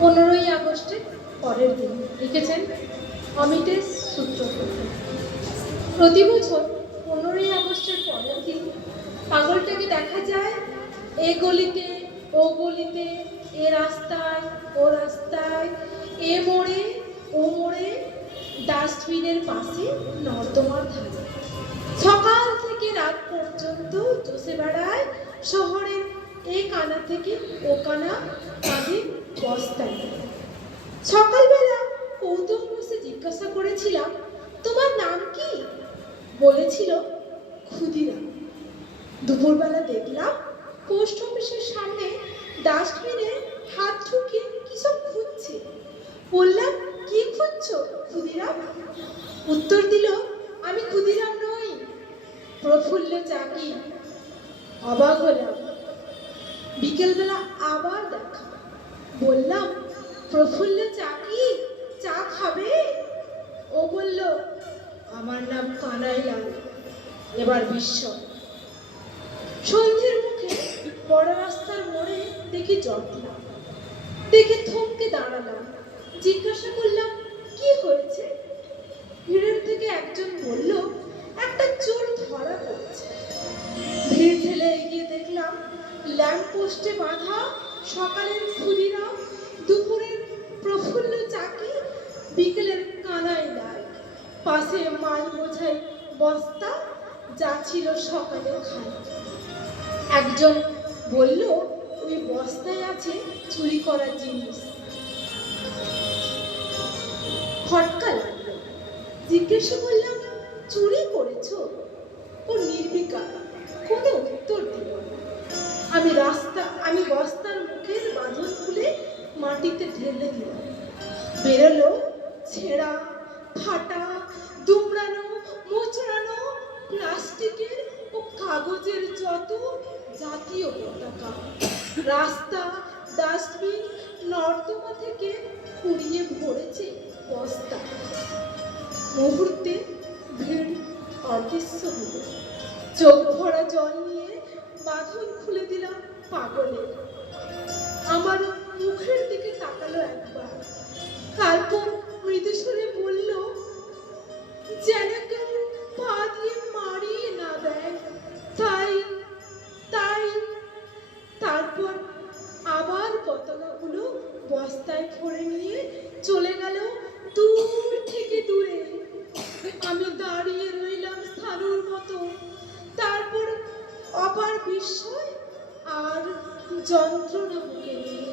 15ই আগস্টের পরের দিন। লিখেছেন অমিতেশ সূত্রধর। প্রতি বছর 15ই আগস্টের পরের দিন পাগলটাকে দেখা যায় এ গলিতে ও গলিতে, এ রাস্তায় ও রাস্তায়, এ মোড়ে ও মোড়ে, ডাস্টবিনের পাশে, নর্দমার ধারে। সকাল থেকে রাত পর্যন্ত চষে বেড়ায় শহরের এ কানা থেকে ও কানা, তাদের বস্তায়। সকালবেলা কৌতুক বসে জিজ্ঞাসা করেছিলাম, তোমার নাম কি? বলেছিল ক্ষুদিরাম। দুপুরবেলা দেখলাম পোস্ট অফিসের সামনে ডাস্টবিনে হাত ঢুকিয়ে কিসব খুঁজছে। বললাম, কি খুঁজছো ক্ষুদিরাম? উত্তর দিল, আমি ক্ষুদিরাম নই, প্রফুল্ল চাকি। অবাক হলাম। বিকেলবেলা আবার দেখা। বললাম, প্রফুল্ল চাকি, চা খাবে? ও বলল, আমার নাম কানাইলাল। এবার বিস্ময়। সন্ধ্যের মুখে বড় রাস্তার মোড়ে দেখি জটলা। দেখে থমকে দাঁড়ালাম। জিজ্ঞাসা করলাম, কি হয়েছে? ভিড়ের থেকে একজন বলল, একটা চোর ধরা পড়েছে। ভিড় ঠেলে এগিয়ে দেখলাম ল্যাম্প পোস্টে বাঁধা সকালের ক্ষুদিরাম, দুপুরের প্রফুল্ল চাকি, বিকেলের কানাইলাল। পাশে মাল বোঝাই বস্তা, যা ছিল সকালে খাই। একজন বলল, ওই বস্তায় আছে চুরি করা জিনিস। খটকা লাগলো। জিজ্ঞাসা করলাম, চুরি করেছো? ও নির্বিকার, কোনো উত্তর দিল না। আমি বস্তার মুখের বাঁধন খুলে মাটিতে ঢেলে দিলাম। বেরোলো ছেঁড়া, ফাটা, দুমড়ানো, মোচড়ানো প্লাস্টিকের ও কাগজের যত জাতীয় পতাকা। রাস্তা, ডাস্টবিন, নর্দমা থেকে কুড়িয়ে ভরেছে বস্তা। মুহূর্তে ভিড় অদৃশ্য হলো। চোখ ভরা জল নিয়ে বাঁধন খুলে দিলাম পাগলের। আমার মুখের দিকে তাকালো একবার, তারপর মৃদুস্বরে বলল, যেন কেউ পা দিয়ে মারিয়ে না দেয়, তাই তাই। তারপর আবার পতাকাগুলো বস্তায় ভরে নিয়ে চলে গেল দূর থেকে দূরে। আমি দাঁড়িয়ে রইলাম স্থাণুর মতো। তারপর অপার বিস্ময় আর যন্ত্রণা বুকে নিয়ে